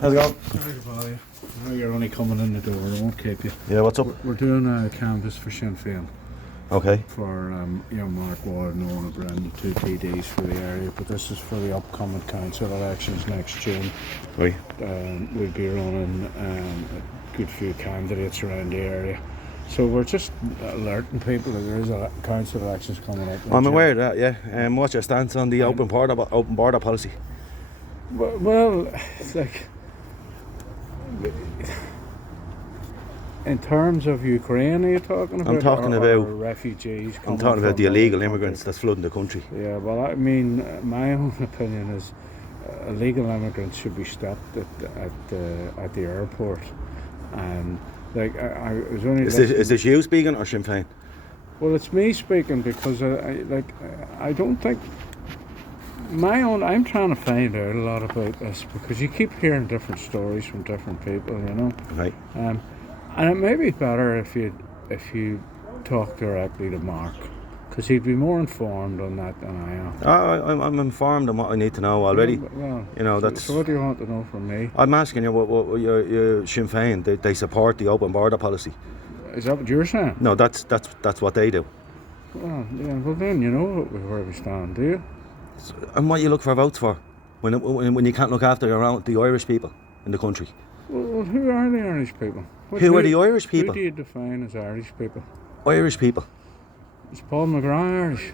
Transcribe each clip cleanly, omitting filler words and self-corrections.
How's it going? Sorry to bother you. I know you're only coming in the door, I won't keep you. Yeah, what's up? We're doing a canvass for Sinn Féin Okay. for Mark Ward and Owen Brendan, two TDs for the area, but this is for the upcoming council elections next June. Right. We'll be running a good few candidates around the area. So we're just alerting people that there is a council elections coming up. I'm aware of that, yeah. What's your stance on the open border policy? Well, it's like, in terms of Ukraine, are you talking about? I'm talking or about refugees. I'm talking about the illegal immigrants that's flooding the country. Yeah, well, I mean, my own opinion is illegal immigrants should be stopped at the airport, and like I was only. Is this you speaking or Sinn Féin? Well, it's me speaking because I don't think. I'm trying to find out a lot about this because you keep hearing different stories from different people, you know. Right. And it may be better if you talk directly to Mark, because he'd be more informed on that than I am. I'm informed on what I need to know already. Well, you know, that's. So what do you want to know from me? I'm asking you what your Sinn Féin they support the open border policy. Is that what you're saying? No, that's what they do. Well, yeah. Well, then you know where we stand, do you? And what you look for votes for when you can't look after the Irish people in the country. Well, who are the Irish people? Who are the Irish people? Who do you define as Irish people? Irish people. Is Paul McGrath Irish?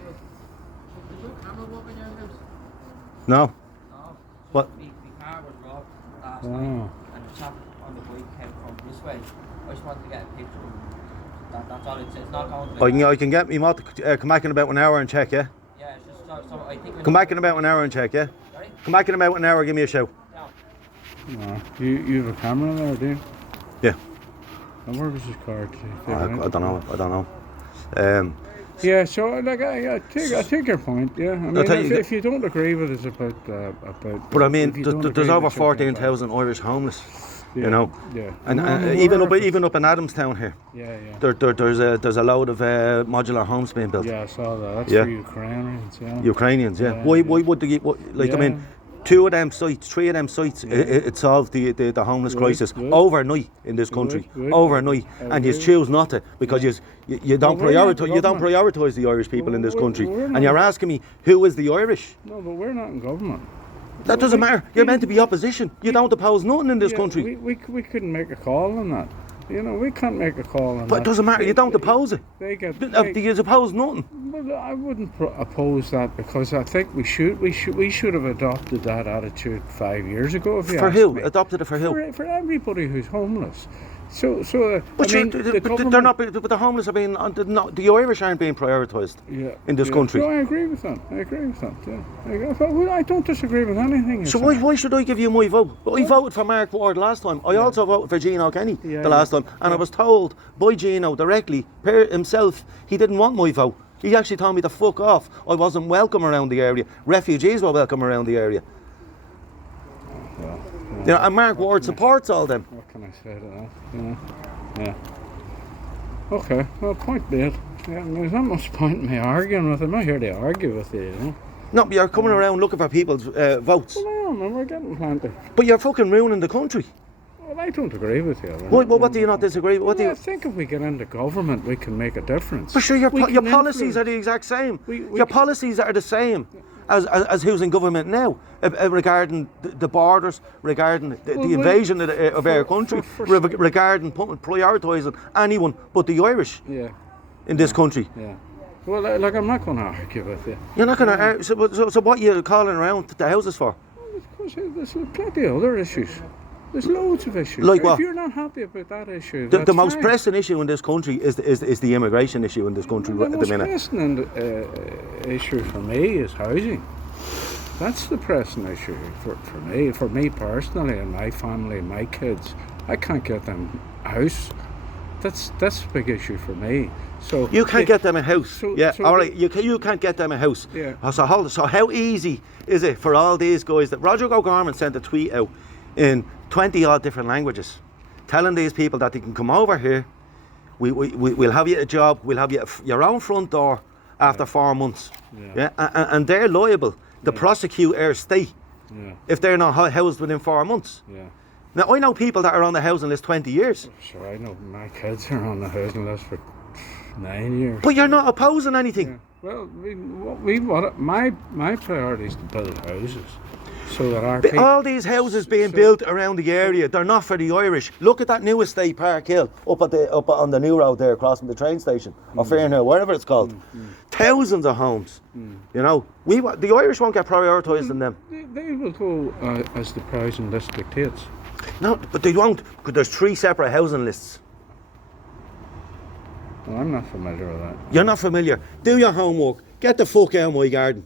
No. What? The car was robbed last Oh. night, and the chap on the bike came from this way. I just wanted to get a picture of him. That's all it says. It's not going to. I can get me mod to come back in about an hour and check, yeah? Yeah, it's just so I think. Come back in about an hour and check, yeah? Sorry? Come back in about an hour, give me a shout. No. No. You have a camera there, do you? Yeah. And where was his card? I don't know. Yeah, so like I take your point. Yeah, I mean, if you don't agree with us about. But I mean, if you don't there's agree over with something 14,000 Irish homeless. Yeah, You know, Yeah. and No, even we're- up in Adamstown here, Yeah. there's a load of modular homes being built. Yeah, I saw that. That's Yeah. for Ukrainians. Yeah. Ukrainians, yeah. Yeah, Why yeah. would they? I mean, Yeah. 2 of them sites, 3 of them sites, it solved the homeless crisis Would. overnight in this country, Would. overnight, I and you would. choose not to because you don't Well, we're not prioritise the Irish people in this We're- country, we're and not. you're asking me who is the Irish? No, but we're not in government. That doesn't matter. You're meant to be opposition. You don't oppose nothing in this Yeah, country. We couldn't make a call on that. You know, we can't make a call on that. But it doesn't matter. You don't oppose it. They get. You oppose nothing. Well, I wouldn't oppose that because I think we should have adopted that attitude 5 years ago. If you For ask who? me. Adopted it for who? For everybody who's homeless. So But I mean, they're government- not. But the homeless are being. The Irish aren't being prioritised in this country. No, I agree with that. Yeah, I don't disagree with anything. So why should I give you my vote? I voted for Mark Ward last time. I also voted for Gino Kenny the last time, and I was told by Gino directly himself he didn't want my vote. He actually told me to fuck off. I wasn't welcome around the area. Refugees were welcome around the area. You know, and Mark Ward supports all them. What can I say to that? You know? Yeah. Okay. Well, point made. Yeah, there's not much point in me arguing with him. I'm not here to argue with you. You know. No, but you're coming around looking for people's votes. Well, I am, and we're getting plenty. But you're fucking ruining the country. Well, I don't agree with you. What do you not disagree with? I think if we get into government, we can make a difference. For sure, your We can policies influence- are the exact same. We Your can- policies are the same as who's in government now, regarding the borders, regarding the Well, invasion of our country, for- regarding prioritising anyone but the Irish Yeah, in this country. yeah. Well, like I'm not going to argue with you. You're not going to. So what are you calling around the houses for? Because there's plenty of other issues. There's loads of issues. Like if what? you're not happy about that issue, The that's most fine. pressing issue in this country is the immigration issue in this country The at the most minute. pressing issue for me is housing. That's the pressing issue for me personally, and my family, and my kids. I can't get them a house. That's a big issue for me. So You can't get them a house. so- Yeah, so all right. You can't get them a house. Yeah. So how easy is it for all these guys that Roger O'Gorman sent a tweet out in 20 odd different languages, telling these people that they can come over here. We'll have you a job. We'll have you your own front door after 4 months. Yeah. And they're liable to prosecute our state Yeah, if they're not housed within 4 months. yeah. Now, I know people that are on the housing list 20 years. Sure, I know my kids are on the housing list for 9 years. But you're not opposing anything. Yeah. Well, my priority is to build houses so that our people. All these houses being built around the area, they're not for the Irish. Look at that new estate, Park Hill, up on the new road there, across from the train station, or Fairhill, whatever it's called. Thousands of homes. You know, the Irish won't get prioritised in them. They will go as the housing list dictates. No, but they won't, because there's 3 separate housing lists. Well, I'm not familiar with that. You're not familiar. Do your homework. Get the fuck out of my garden.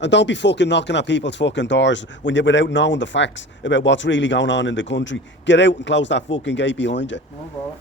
And don't be fucking knocking at people's fucking doors when you're without knowing the facts about what's really going on in the country. Get out and close that fucking gate behind you. No bother.